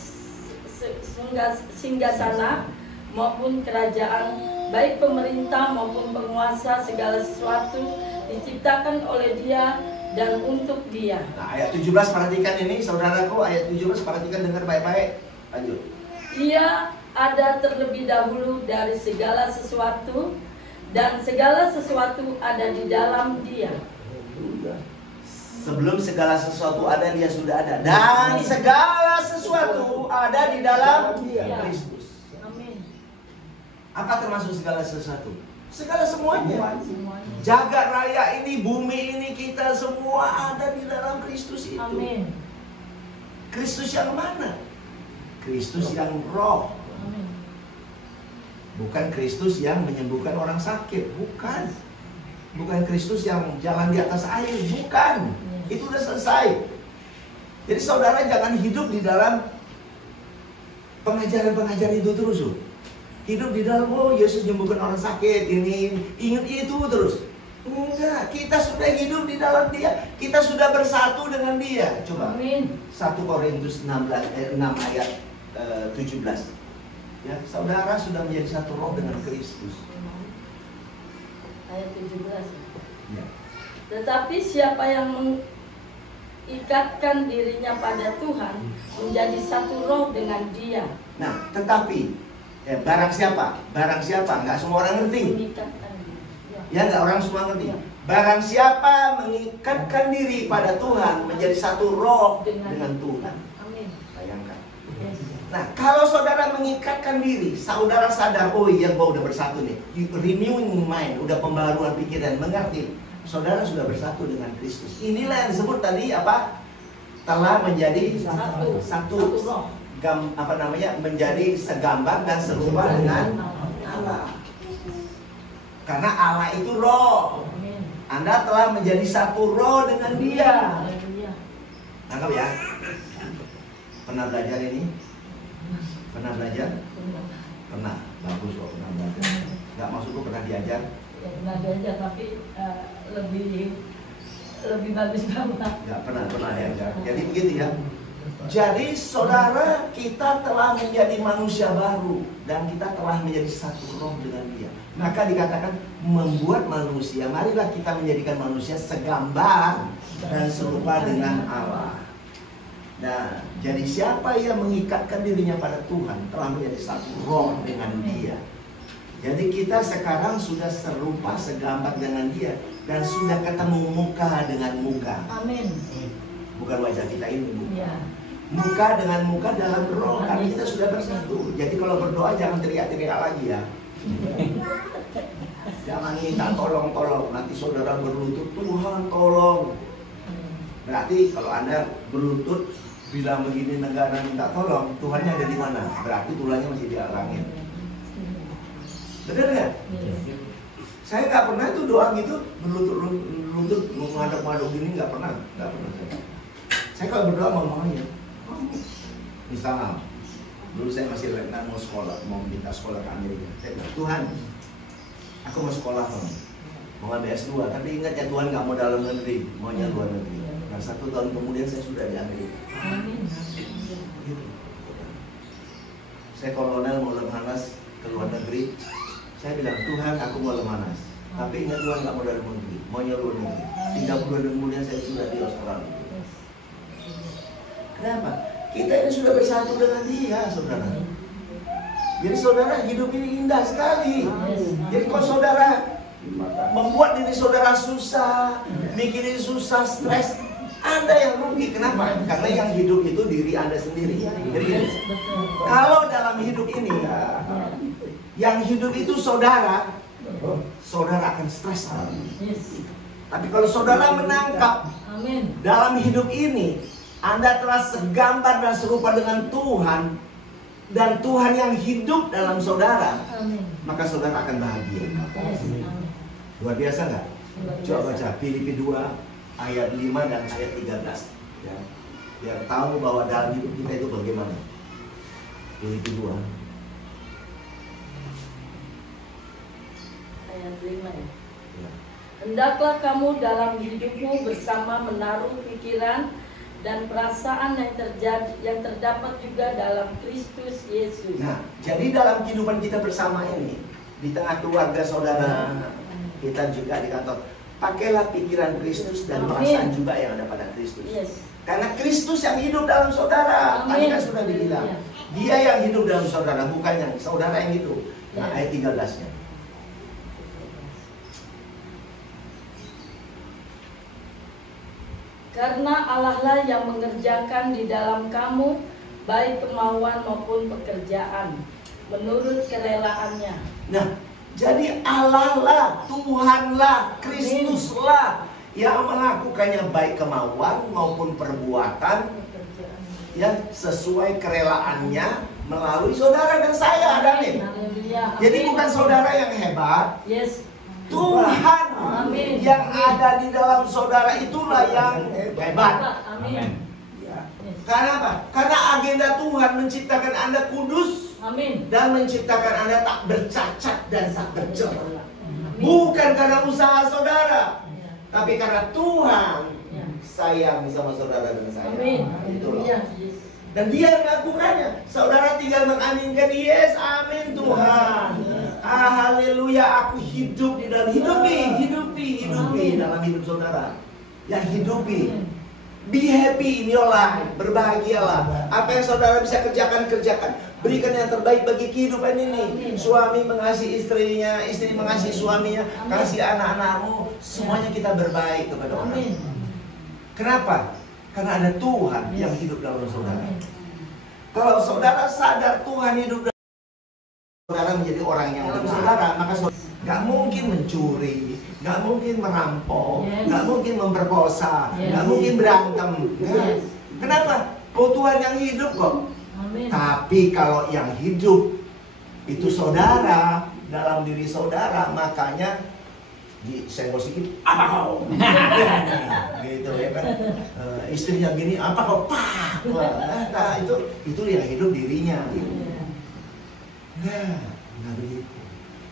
singgasana maupun kerajaan, baik pemerintah maupun penguasa, segala sesuatu diciptakan oleh Dia dan untuk Dia. Nah, ayat 17 perhatikan ini, saudaraku, ayat 17 perhatikan, dengar baik-baik. Lanjut. Ia ada terlebih dahulu dari segala sesuatu, dan segala sesuatu ada di dalam Dia. Sebelum segala sesuatu ada, Dia sudah ada. Dan segala sesuatu ada di dalam Kristus. Amin. Apa termasuk segala sesuatu? Segala semuanya. Semuanya. Jagat raya ini, bumi ini, kita semua ada di dalam Kristus itu. Amin. Kristus yang mana? Kristus yang roh. Amin. Bukan Kristus yang menyembuhkan orang sakit. Bukan. Bukan Kristus yang jalan di atas air. Bukan. Itu udah selesai. Jadi saudara jangan hidup di dalam pengajaran-pengajaran itu terus. Hidup di dalam, oh Yesus menyembuhkan orang sakit, ini, ingat itu terus. Enggak, kita sudah hidup di dalam Dia. Kita sudah bersatu dengan Dia. Coba. Amin. 1 Korintus 6 ayat 17. Ya, saudara sudah menjadi satu roh dengan Kristus. Ayat 17. Ya. Tetapi siapa yang mengikatkan dirinya pada Tuhan menjadi satu roh dengan Dia. Nah, tetapi barang siapa? Barang siapa? Nggak semua orang ngerti. Mengikatkan diri. Ya, nggak orang semua ngerti. Barang siapa mengikatkan diri pada Tuhan menjadi satu roh dengan Tuhan. Amin. Bayangkan. Yes. Nah, kalau saudara mengikatkan diri, saudara sadar, oh iya, gua udah bersatu nih. Renewing mind, udah pembaruan pikiran, mengerti. Saudara sudah bersatu dengan Kristus. Inilah yang disebut tadi apa? Telah menjadi satu roh. Menjadi segambar dan serupa dengan Allah. Karena Allah itu roh. Anda telah menjadi satu roh dengan Dia. Tangkap ya? Pernah belajar ini? Pernah belajar? Pernah. Bagus kok pernah belajar. Nggak maksudku pernah diajar? Ya, pernah diajar tapi lebih bagus banget. Nggak pernah diajar. Jadi begitu ya. Jadi saudara, kita telah menjadi manusia baru dan kita telah menjadi satu roh dengan Dia. Maka dikatakan membuat manusia, marilah kita menjadikan manusia segambar dan serupa dengan Allah. Nah, jadi siapa yang mengikatkan dirinya pada Tuhan telah menjadi satu roh dengan Dia. Jadi kita sekarang sudah serupa segambar dengan Dia dan sudah ketemu muka dengan muka. Amin. Bukan wajah kita ini, bukan. Ya. Muka dengan muka dalam roh, tapi kita sudah bersatu. Jadi kalau berdoa jangan teriak-teriak lagi ya. Jangan minta tolong-tolong. Nanti saudara berlutut, Tuhan tolong. Berarti kalau Anda berlutut bilang begini, negara minta tolong, Tuhannya ada di mana? Berarti tulangnya masih di langit. Benar nggak? Saya nggak pernah tuh doa gitu berlutut mengaduk-aduk gini, nggak pernah. Saya kalau berdoa ngomong aja. Misalnya, dulu saya masih letnan mau sekolah, mau minta sekolah ke Amerika. Saya bilang, Tuhan, aku mau sekolah mau ngambil S2, tapi ingat ya Tuhan nggak mau dalam negeri, maunya luar negeri. Nah 1 tahun kemudian saya sudah di Amerika. Gitu. Saya kolonel mau lemanas ke luar negeri. Saya bilang, Tuhan aku mau lemanas, tapi ingat Tuhan nggak mau dalam negeri, maunya luar negeri. 3 bulan kemudian saya sudah di Australia. Kenapa? Kita ini sudah bersatu dengan Dia, saudara. Jadi saudara, hidup ini indah sekali. Jadi kalau saudara membuat diri saudara susah, bikin diri susah, stres, Anda yang rugi. Kenapa? Karena yang hidup itu diri Anda sendiri. Jadi kalau dalam hidup ini, yang hidup itu saudara, saudara akan stres. Tapi kalau saudara menangkap dalam hidup ini, Anda telah segambar dan serupa dengan Tuhan, dan Tuhan yang hidup dalam saudara, maka saudara akan bahagia. Luar biasa nggak? Coba baca Filipi 2 ayat 5 dan ayat 13 ya. Biar tahu bahwa dalam hidup kita itu bagaimana. Filipi 2 ayat 5 ya. Hendaklah kamu dalam hidupmu bersama menaruh pikiran dan perasaan yang terdapat juga dalam Kristus Yesus. Nah, jadi dalam kehidupan kita bersama ini, di tengah keluarga saudara, kita juga di kantor, pakailah pikiran Kristus dan perasaan juga yang ada pada Kristus. Karena Kristus yang hidup dalam saudara. Tadi kan sudah dibilang, Dia yang hidup dalam saudara, bukan yang saudara yang hidup. Nah, ayat 13-nya. Karena Allah lah yang mengerjakan di dalam kamu baik kemauan maupun pekerjaan menurut kerelaannya. Nah, jadi Allah lah, Tuhan lah, Kristus lah yang melakukannya baik kemauan maupun perbuatan ya sesuai kerelaannya melalui saudara dan saya. Amin. Jadi bukan saudara yang hebat. Tuhan yang ada di dalam saudara itulah yang hebat. Amin. Karena apa? Karena agenda Tuhan menciptakan Anda kudus dan menciptakan Anda tak bercacat dan tak bercela. Bukan karena usaha saudara, tapi karena Tuhan sayang sama saudara dan saya. Itu loh. Dan Dia melakukannya. Saudara tinggal mengaminkan, yes, amin Tuhan. Haleluya, aku hidup di dalam hidupi dalam hidup saudara. Yang hidupi. Be happy in your life. Berbahagialah. Apa yang saudara bisa kerjakan. Berikan yang terbaik bagi kehidupan ini. Suami mengasihi istrinya, istri mengasihi suaminya, kasih anak-anakmu. Semuanya kita berbaik kepada orang. Kenapa? Karena ada Tuhan yang hidup dalam saudara. Kalau saudara sadar Tuhan hidup dalam saudara, menjadi orang yang lebih saudara, maka saudara gak mungkin mencuri, gak mungkin merampok, gak mungkin memperkosa, gak mungkin berantem. Kenapa? Oh, Tuhan yang hidup kok. Tapi kalau yang hidup itu saudara, dalam diri saudara, makanya disenggol sedikit, apa kau? Gitu ya kan. Istrinya gini, apa kau? Pak. Nah, itu yang hidup dirinya. Nah begitu.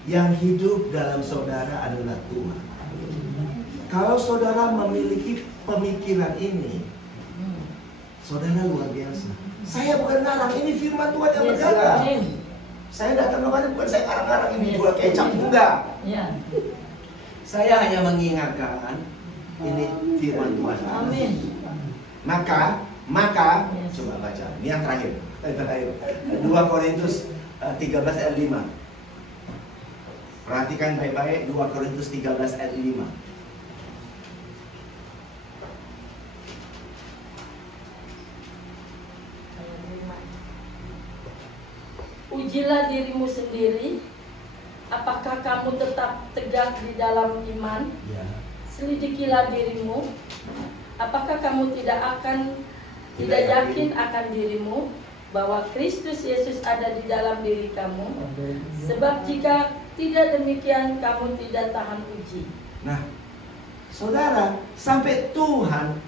Yang hidup dalam saudara adalah Tuhan. Kalau saudara memiliki pemikiran ini, saudara luar biasa. Saya bukan ngarang, ini firman Tuhan yang berkata. Saya datang kemarin bukan saya ngarang-ngarang ini jual kecap, enggak. Saya hanya mengingatkan ini firman Tuhan. Amin. Maka coba baca. Ini yang terakhir. 2 Korintus 13 ayat 5. Perhatikan baik-baik 2 Korintus 13 ayat 5. Ujilah dirimu sendiri, apakah kamu tetap tegak di dalam iman? Selidikilah dirimu, apakah kamu tidak yakin akan dirimu bahwa Kristus Yesus ada di dalam diri kamu? Sebab jika tidak demikian, kamu tidak tahan uji. Nah, saudara, sampai Tuhan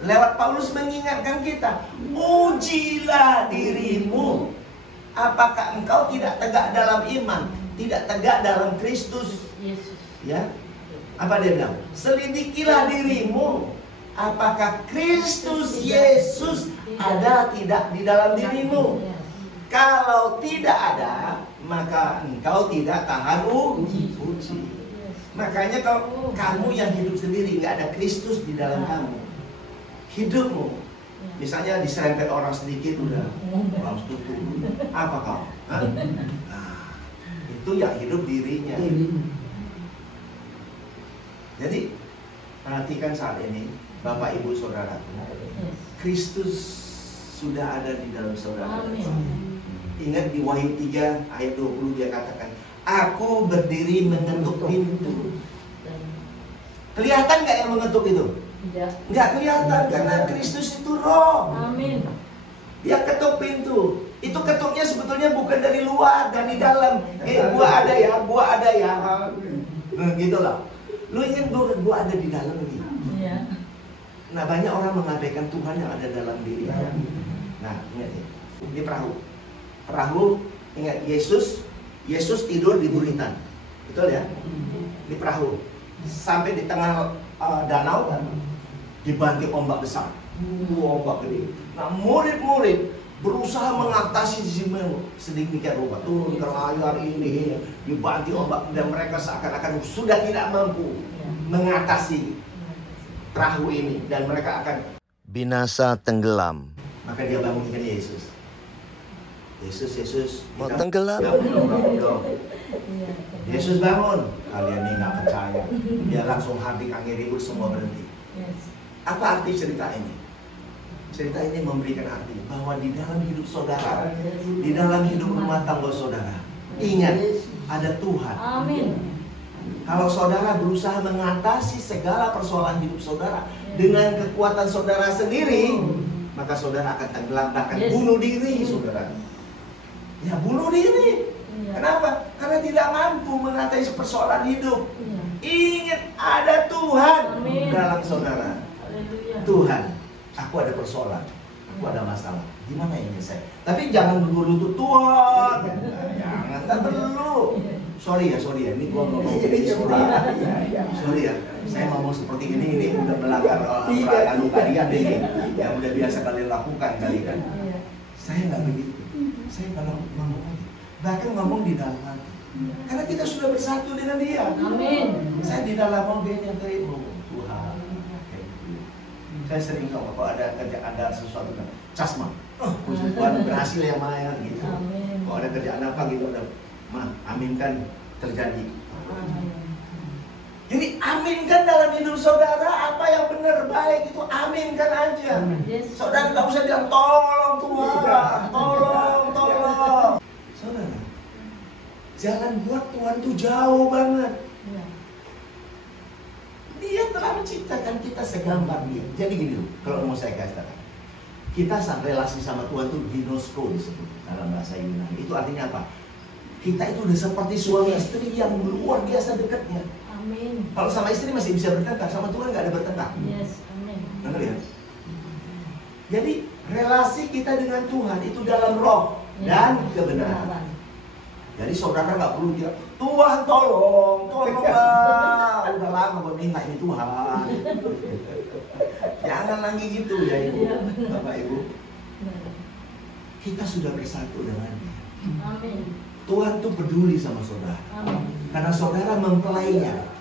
lewat Paulus mengingatkan kita, ujilah dirimu. Apakah engkau tidak tegak dalam iman, tidak tegak dalam Kristus Yesus? Ya, apa dia bilang? Selidikilah dirimu, apakah Kristus Yesus ada tidak di dalam dirimu? Kalau tidak ada, maka engkau tidak tahan uji. Makanya kalau kamu yang hidup sendiri, nggak ada Kristus di dalam kamu, hidupmu Misalnya diserempet orang sedikit udah langsung tutup. Apa kau? Hah? Nah, itu yang hidup dirinya. Jadi perhatikan saat ini, Bapak Ibu Saudaraku, Kristus sudah ada di dalam saudara. Ingat di Wahyu 3 ayat 20 dia katakan, aku berdiri mengetuk pintu. Kelihatan nggak yang mengetuk itu? Nggak kelihatan karena Kristus itu roh. Amin. Dia ketuk pintu. Itu ketuknya sebetulnya bukan dari luar, dari dalam. Gua ada ya, gua ada ya. Gitu loh. Lu ingat gua ada di dalam ini. Iya. Nah, banyak orang mengabaikan Tuhan yang ada dalam dirinya. Nah, ingat ya. Di perahu. Perahu, ingat Yesus tidur di buritan. Betul ya? Di perahu. Sampai di tengah danau dibanting ombak besar. Ombak gede. Nah, murid-murid berusaha mengatasi sedemikian rupa, turun ke layar ini, dibanting ombak, dan mereka seakan-akan sudah tidak mampu mengatasi perahu ini, dan mereka akan binasa tenggelam. Maka dia bangunkan Yesus. Yesus, Mau tenggelam? Yesus bangun. Kalian ini nggak percaya. Dia langsung habis angin ribut, semua berhenti. Apa arti cerita ini? Cerita ini memberikan arti bahwa di dalam hidup saudara, di dalam hidup rumah tangga saudara, ingat ada Tuhan. Amin. Kalau saudara berusaha mengatasi segala persoalan hidup saudara dengan kekuatan saudara sendiri, maka saudara akan tenggelam, bahkan bunuh diri, saudara. Ya, bunuh diri. Kenapa? Karena tidak mampu mengatasi persoalan hidup. Ingat ada Tuhan dalam saudara. Tuhan, aku ada persoalan, aku ada masalah. Gimana ini saya? Tapi jangan dulu tuh Tuhan. Jangan, tak perlu. Sorry ya, ini gua ngomong ini sorry ya. Saya ngomong seperti ini udah melanggar peraturan kalian ini yang udah biasa kalian lakukan kali kan. Saya nggak begitu. Saya kalau ngomong bahkan ngomong di dalam hati. Karena kita sudah bersatu dengan Dia. Amin. Saya di dalam mobilnya terima Tuhan. Saya sering kalau ada kerjaan, ada sesuatu kan, casma. Puji Tuhan berhasil ya Maya gitu. Kalau ada kerjaan apa gitu udah, aminkan terjadi. Jadi aminkan dalam hidup saudara apa yang benar baik itu aminkan aja. Saudara nggak usah bilang tolong Tuhan, tolong. Saudara, jangan buat Tuhan tuh jauh banget. Dia telah menciptakan kita segambar Dia. Jadi gini loh, kalau mau saya katakan, kita relasi sama Tuhan tuh ginosko disebut dalam bahasa Yunani. Itu artinya apa? Kita itu udah seperti suami istri yang luar biasa dekatnya. Amin. Kalau sama istri masih bisa bertengkar, sama Tuhan nggak ada bertengkar. Yes, amin. Benar ya? Jadi relasi kita dengan Tuhan itu dalam roh dan kebenaran. Jadi saudara nggak perlu dia, Tuhan tolonglah. Udah lama gue minta ini Tuhan. Jangan lagi gitu ya Ibu, Bapak Ibu. Kita sudah bersatu dengan Dia. Amin. Tuhan tuh peduli sama saudara. Amin. Karena saudara mempelainya.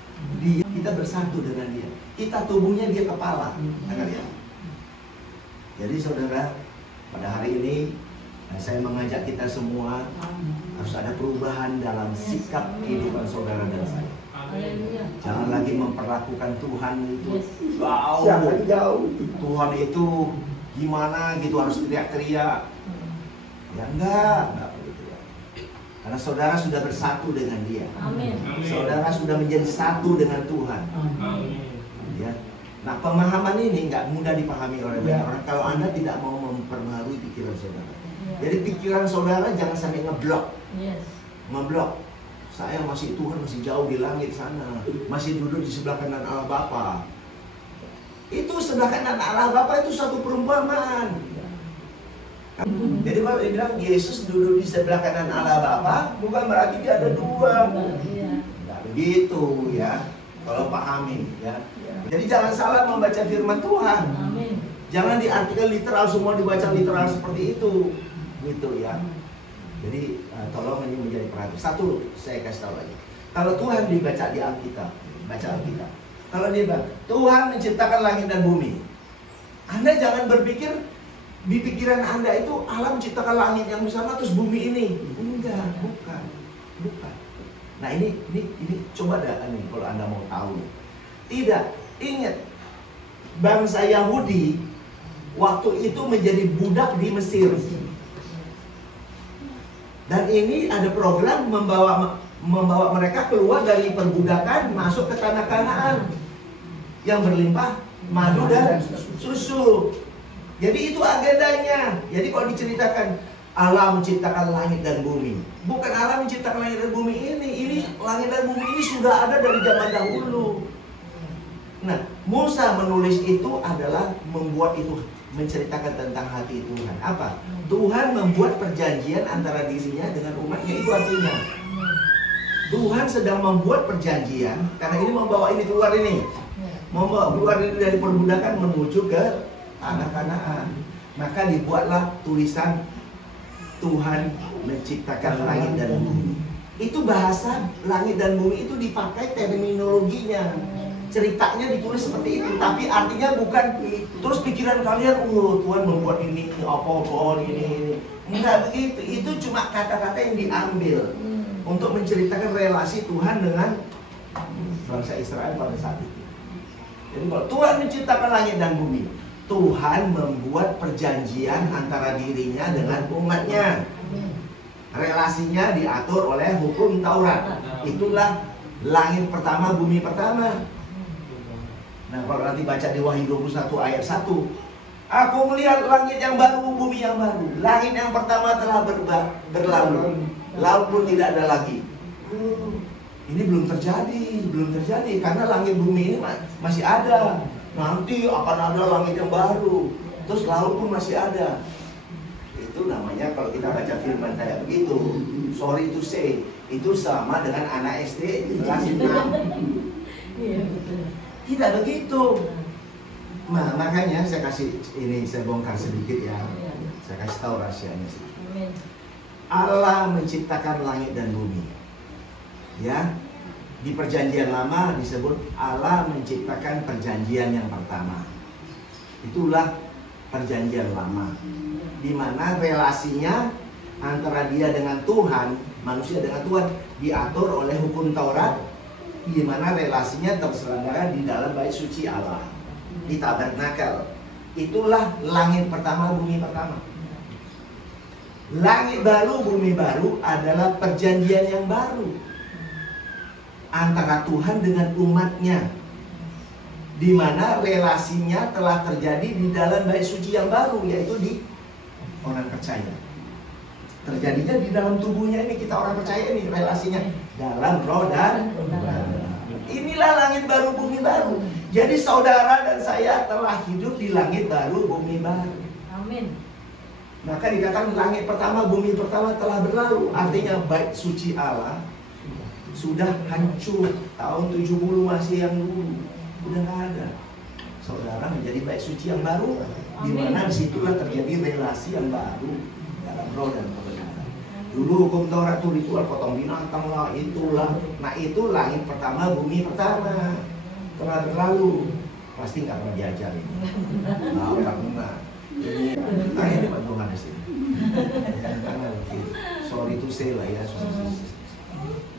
Kita bersatu dengan Dia. Kita tubuhnya, Dia kepala. Ya? Jadi saudara, pada hari ini saya mengajak kita semua harus ada perubahan dalam sikap kehidupan saudara dan saya. Jangan lagi memperlakukan Tuhan itu jauh. Tuhan itu gimana gitu harus teriak-teriak. Ya enggak perlu teriak. Karena saudara sudah bersatu dengan Dia. Amin. Saudara sudah menjadi satu dengan Tuhan. Ya. Nah, pemahaman ini nggak mudah dipahami oleh banyak orang kalau Anda tidak mau memperbarui pikiran saudara. Jadi pikiran saudara jangan sampai ngeblok. Ngeblok. Saya masih Tuhan masih jauh di langit sana, masih duduk di sebelah kanan Allah Bapa. Itu sebelah kanan Allah Bapa itu satu perumpamaan. Jadi kalau dia bilang Yesus duduk di sebelah kanan Allah Bapa, bukan berarti dia ada dua. Nggak begitu ya. Kalau pahami ya. Jadi jangan salah membaca firman Tuhan. Jangan diartikan literal, semua dibaca literal seperti itu. Gitu ya. Jadi tolong ini menjadi perhatian. Satu, saya kasih tahu lagi. Kalau Tuhan dibaca di Alkitab, baca Alkitab. Kalau dia bilang, Tuhan menciptakan langit dan bumi. Anda jangan berpikir Di pikiran Anda itu alam ciptakan langit yang bersama terus bumi ini. Enggak, bukan. Nah ini coba dah nih kalau Anda mau tahu. Tidak, ingat bangsa Yahudi waktu itu menjadi budak di Mesir. Dan ini ada program membawa mereka keluar dari perbudakan masuk ke tanah Kanaan yang berlimpah madu dan susu. Jadi itu agendanya. Jadi kalau diceritakan alam menciptakan langit dan bumi, bukan alam menciptakan langit dan bumi ini. Ini langit dan bumi ini sudah ada dari zaman dahulu. Nah, Musa menulis itu adalah membuat itu, menceritakan tentang hati Tuhan. Apa? Tuhan membuat perjanjian antara dirinya dengan umatnya. Itu artinya Tuhan sedang membuat perjanjian karena ini membawa ini keluar ini. Membawa keluar ini dari perbudakan menuju ke tanah Kanaan. Maka dibuatlah tulisan Tuhan menciptakan langit dan bumi. Itu bahasa langit dan bumi itu dipakai terminologinya. Ceritanya ditulis seperti itu, tapi artinya bukan terus pikiran kalian, Tuhan membuat ini, apa ini. Enggak begitu. Itu cuma kata-kata yang diambil untuk menceritakan relasi Tuhan dengan bangsa Israel pada saat itu. Jadi kalau Tuhan menciptakan langit dan bumi, Tuhan membuat perjanjian antara dirinya dengan umatnya. Relasinya diatur oleh hukum Taurat. Itulah langit pertama, bumi pertama. Nah kalau nanti baca di Wahyu 21 ayat 1, aku melihat langit yang baru, bumi yang baru. Langit yang pertama telah berlalu, laut pun tidak ada lagi. Ini belum terjadi karena langit bumi ini masih ada. Nanti akan ada langit yang baru, terus laut pun masih ada. Itu namanya kalau kita baca firman kayak begitu, sorry to say, itu sama dengan anak SD kelas 6. Tidak begitu. Nah, makanya saya kasih ini, saya bongkar sedikit ya. Saya kasih tahu rahasianya sih. Allah menciptakan langit dan bumi. Ya. Di perjanjian lama disebut Allah menciptakan perjanjian yang pertama. Itulah perjanjian lama, di mana relasinya antara dia dengan Tuhan, manusia dengan Tuhan, diatur oleh hukum Taurat, di mana relasinya terselenggara di dalam bait suci Allah, di tabernakel. Itulah langit pertama, bumi pertama. Langit baru, bumi baru adalah perjanjian yang baru antara Tuhan dengan umatnya, di mana relasinya telah terjadi di dalam bait suci yang baru, yaitu di orang percaya. Terjadinya di dalam tubuhnya ini, kita orang percaya ini relasinya dalam roh dan inilah langit baru, bumi baru. Jadi saudara dan saya telah hidup di langit baru, bumi baru. Amin. Maka dikatakan langit pertama, bumi pertama telah berlalu. Artinya bait suci Allah sudah hancur. Tahun 70 masih yang dulu udah nggak ada. Saudara menjadi bait suci yang baru, di mana disitulah terjadi relasi yang baru dalam roh dan kebenaran. Dulu hukum Taurat itu ritual potong binatang lah, itulah. Nah itu langit pertama, bumi pertama telah berlalu. Pasti nggak pernah diajarin. Nah, karena ini Pak Johannes ini. Sorry to say lah ya.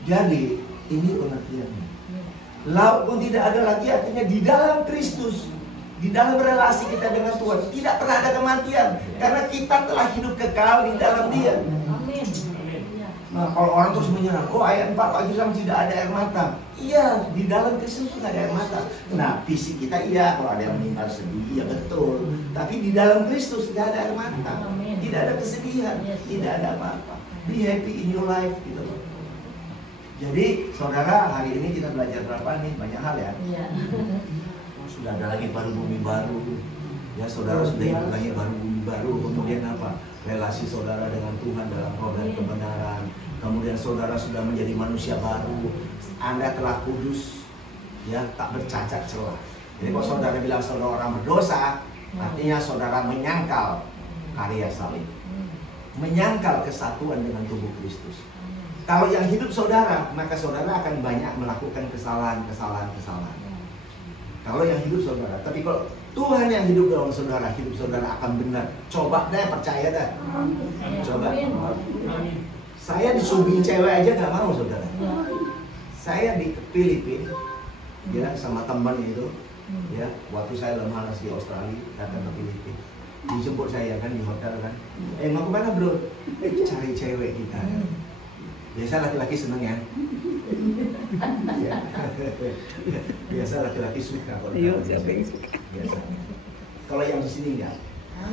Jadi ini pengertiannya. Laut pun tidak ada lagi, artinya di dalam Kristus, di dalam relasi kita dengan Tuhan tidak pernah ada kematian, karena kita telah hidup kekal di dalam Dia. Amin. Nah kalau orang terus menyerang, oh ayat 4 Pak Gisam tidak ada air mata. Iya, di dalam Kristus tidak ada air mata. Nah fisik kita iya, kalau ada yang meninggal sedih, iya betul. Tapi di dalam Kristus tidak ada air mata, tidak ada kesedihan, tidak ada apa-apa. Be happy in your life gitu loh. Jadi saudara, hari ini kita belajar berapa nih? Banyak hal ya. Sudah ada langit baru, bumi baru. Ya saudara sudah hidup langit baru, bumi baru. Kemudian apa? Relasi saudara dengan Tuhan dalam roh dan kebenaran. Kemudian saudara sudah menjadi manusia baru. Anda telah kudus, ya tak bercacat celah. Jadi kalau saudara bilang saudara orang berdosa, artinya saudara menyangkal karya salib, menyangkal kesatuan dengan tubuh Kristus. Kalau yang hidup saudara, maka saudara akan banyak melakukan kesalahan. Kalau yang hidup saudara, tapi kalau Tuhan yang hidup dalam saudara, hidup saudara akan benar. Coba deh, percaya deh. Coba. Saya disuguhin cewek aja gak mau, saudara. Saya di Filipina, ya, sama teman itu, ya, waktu saya lamaras di Australia, datang ke Filipina, dijemput saya kan di hotel kan. Mau kemana bro? Cari cewek kita. Biasa laki-laki seneng ya. Ya. Biasa laki-laki suka kalau siapa yang suka. Biasa. Kalau yang di sini enggak.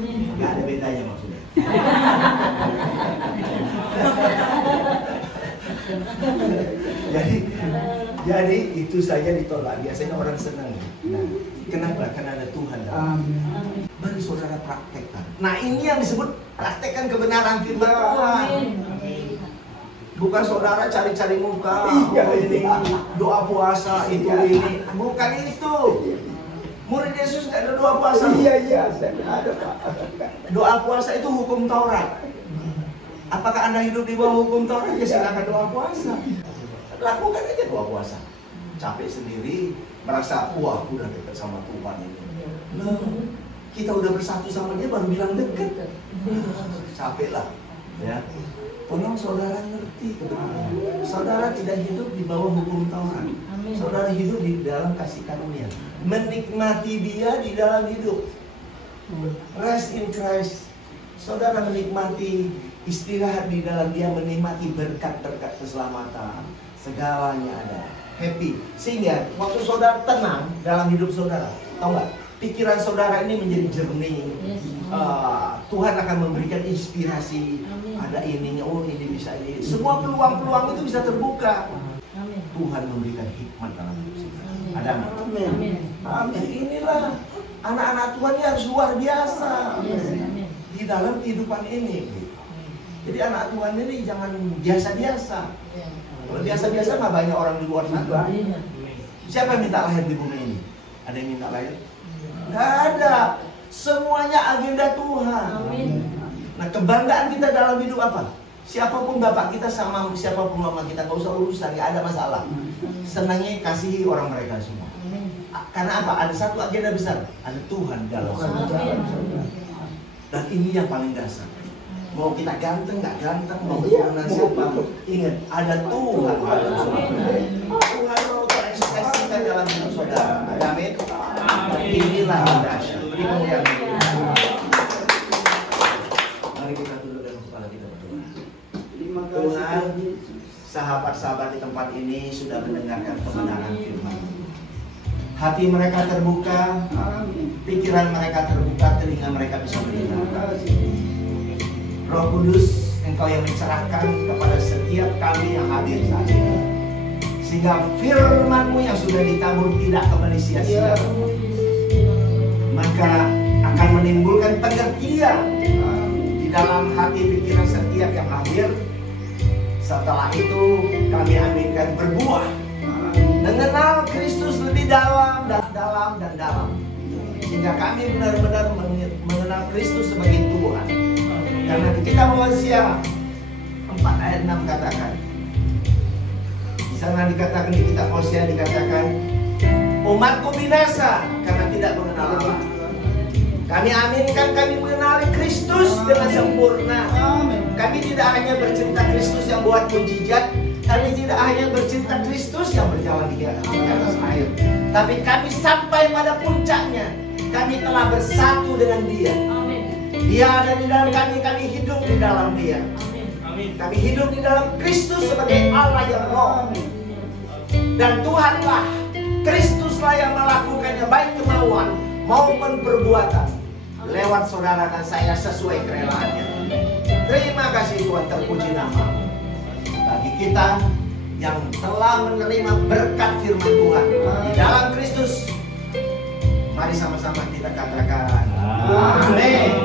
Enggak ada bedanya maksudnya. jadi itu saja ditolak. Biasanya orang senang. Nah, kenapa? Karena ada Tuhan dalam. Mari saudara praktekkan. Nah, ini yang disebut praktekkan kebenaran firman Tuhan. Bukan saudara cari-cari muka, ini doa puasa itu ini, bukan itu. Murid Yesus nggak ada doa puasa. Iya, saya ada Pak. Doa puasa itu hukum Taurat. Apakah Anda hidup di bawah hukum Taurat? Ya silakan doa puasa. Lakukan aja doa puasa. Capek sendiri, merasa wah udah dekat sama Tuhan ini. Nah, kita udah bersatu sama Dia baru bilang dekat. Capek lah, ya. Tolong saudara ngerti kebenaran. Saudara tidak hidup di bawah hukum Taurat. Saudara hidup di dalam kasih karunia. Menikmati Dia di dalam hidup. Rest in Christ. Saudara menikmati istirahat di dalam Dia, menikmati berkat-berkat keselamatan. Segalanya ada. Happy. Sehingga waktu saudara tenang dalam hidup saudara, tahu nggak? Pikiran saudara ini menjadi jernih. Tuhan akan memberikan inspirasi. Ada ininya, oh ini bisa ini. Semua peluang-peluang itu bisa terbuka. Tuhan memberikan hikmat dalam hidup kita. Ada amin. Amin. Inilah anak-anak Tuhan ini harus luar biasa di dalam kehidupan ini. Jadi anak Tuhan ini jangan biasa-biasa. Kalau biasa-biasa mah banyak orang di luar sana. Siapa yang minta lahir di bumi ini? Ada yang minta lahir? Nggak ada. Semuanya agenda Tuhan. Nah, kebanggaan kita dalam hidup apa? Siapapun bapak kita sama siapapun mama kita, gak usah urusan, gak ada masalah. Senangnya kasihi orang mereka semua. Karena apa? Ada satu agenda besar. Ada Tuhan dalam semua. Dan ini yang paling dasar. Mau kita ganteng, gak ganteng, mau keturunan siapa, ingat, ada Tuhan dalam semua. Tuhan mau terekspresikan dalam hidup saudara. Amin. Inilah yang dahsyat. Beri kemuliaan. Mari kita tunduk dalam kepala kita berdoa. Tuhan, sahabat-sahabat di tempat ini sudah mendengarkan kebenaran firman. Hati mereka terbuka, pikiran mereka terbuka, telinga mereka bisa mendengar. Roh Kudus, Engkau yang mencerahkan kepada setiap kami yang hadir saat ini, sehingga firman-Mu yang sudah ditabur tidak kembali sia-sia, maka akan menimbulkan pengertian di dalam hati pikiran setiap yang hadir. Setelah itu kami aminkan berbuah, mengenal Kristus lebih dalam dan dalam, sehingga kami benar-benar mengenal Kristus sebagai Tuhan. Karena di kitab Hosea 4 ayat 6 katakan, di sana dikatakan, di kitab Hosea dikatakan, umatku binasa karena tidak mengenal Allah. Kami aminkan, kami mengenali Kristus dengan sempurna. Kami tidak hanya bercerita Kristus yang buat mujizat, kami tidak hanya bercerita Kristus yang berjalan di atas air, tapi kami sampai pada puncaknya. Kami telah bersatu dengan Dia. Dia ada di dalam kami, kami hidup di dalam Dia. Kami hidup di dalam Kristus sebagai Allah yang roh. Dan Tuhanlah, Kristuslah yang melakukannya, baik kemauan maupun perbuatan, lewat saudara dan saya sesuai kerelaannya. Terima kasih Tuhan, terpuji nama-Mu. Bagi kita yang telah menerima berkat firman Tuhan di dalam Kristus, mari sama-sama kita katakan amin.